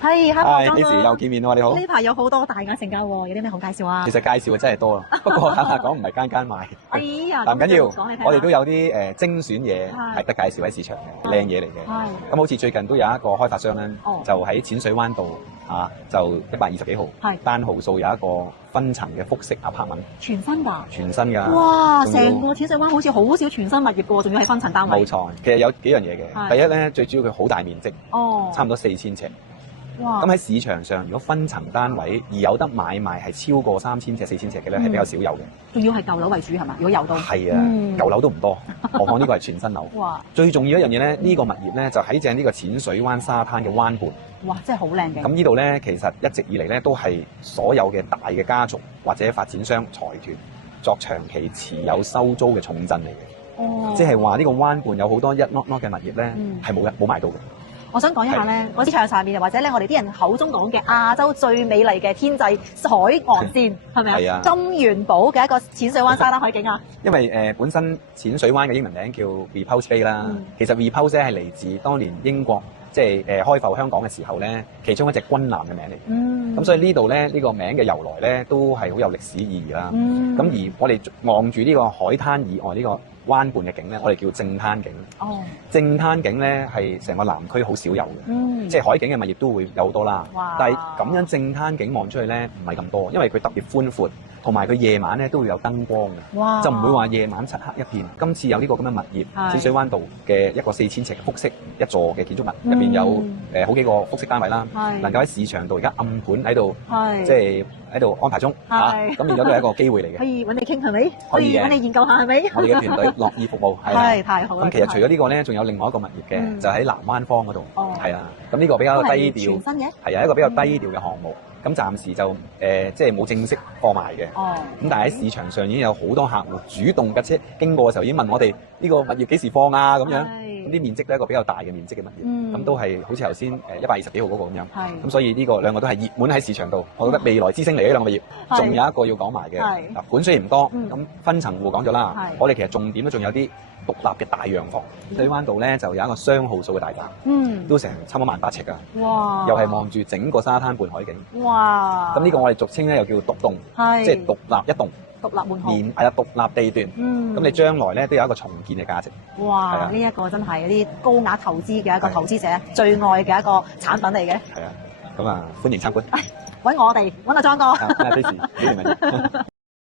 係，Hello，幾時又見面喎？你好。呢排有好多大額成交喎，有啲咩好介紹啊？其實介紹嘅真係多啦，不過坦白講唔係間間賣。哎呀，唔緊要，講你聽我哋都有啲精選嘢係得介紹喺市場嘅靚嘢嚟嘅。咁好似最近都有一個開發商咧，就喺淺水灣道就120幾號，單號數有一個分層嘅複式apartment，全新㗎。全新㗎。哇！成個淺水灣好似好少全新物業㗎喎，仲要係分層單位。冇錯，其實有幾樣嘢嘅。第一咧，最主要佢好大面積，差唔多4000尺。咁喺市場上，如果分層單位而有得買賣係超過3000尺、4000尺嘅咧，係比較少有嘅。仲要係舊樓為主係嘛？如果有到係啊，舊樓都唔多，何況呢個係全新樓。哇！最重要一樣嘢咧，呢個物業咧就喺正呢個淺水灣沙灘嘅灣畔。哇！真係好靚嘅。咁呢度咧，其實一直以嚟咧都係所有嘅大嘅家族或者發展商財團作長期持有收租嘅重鎮嚟嘅。即係話呢個灣畔有好多一粒粒嘅物業咧，係冇買到嘅。我想講一下咧，我市場上面或者咧，我哋啲人口中講嘅亞洲最美麗嘅天際海岸線係咪啊？金元寶嘅一個淺水灣沙灘海景啊！因為本身淺水灣嘅英文名叫 Repulse Bay 啦，其實 Repulse 係嚟自當年英國即係開埠香港嘅時候咧，其中一隻軍艦嘅名嚟嘅。咁所以呢度咧呢個名嘅由來咧都係好有歷史意義啦。咁而我哋望住呢個海灘以外呢個灣畔嘅景咧，我哋叫正灘景。正灘景咧係成個南區好少有嘅，即係海景嘅物業都會有好多啦。但係咁樣正灘景望出去咧唔係咁多，因為佢特別寬闊，同埋佢夜晚咧都會有燈光嘅，就唔會話夜晚漆黑一片。今次有呢個咁嘅物業，淺水灣道嘅一個4000尺嘅複式一座嘅建築物，入邊有好幾個複式單位啦，能夠喺市場度而家暗盤喺度，即係喺度安排中咁變咗都係一個機會嚟嘅。可以揾你傾係咪？可以嘅，揾你研究下係咪？我哋嘅團隊樂意服務，係太好啦。咁其實除咗呢個咧，仲有另外一個物業嘅，就喺南灣坊嗰度，係啊。咁呢個比較低調，全新嘅，係啊，一個比較低調嘅項目。咁暫時就即係冇正式貨賣嘅。咁但係喺市場上已經有好多客戶主動架車經過嘅時候已經問我哋呢個物業幾時放啊咁樣。咁啲面積都係一個比較大嘅面積嘅物業，咁都係好似頭先120幾號嗰個咁樣。咁所以呢個兩個都係熱門喺市場度，我覺得未來之星嚟呢兩個物業。仲有一個要講埋嘅，嗱盤雖然唔多，咁分層戶講咗啦。我哋其實重點都仲有啲獨立嘅大洋房。水灣道咧就有一個雙號數嘅大廈，都成差唔多18000尺㗎。哇！又係望住整個沙灘畔海景。哇！咁呢個我哋俗稱咧又叫獨棟，即係獨立一棟。獨立門號，係啊，獨立地段。咁你將來咧都有一個重建嘅價值。哇！呢一個真係啲高額投資嘅一個投資者最愛嘅一個產品嚟嘅。係啊，咁啊歡迎參觀。揾我哋，揾阿莊哥。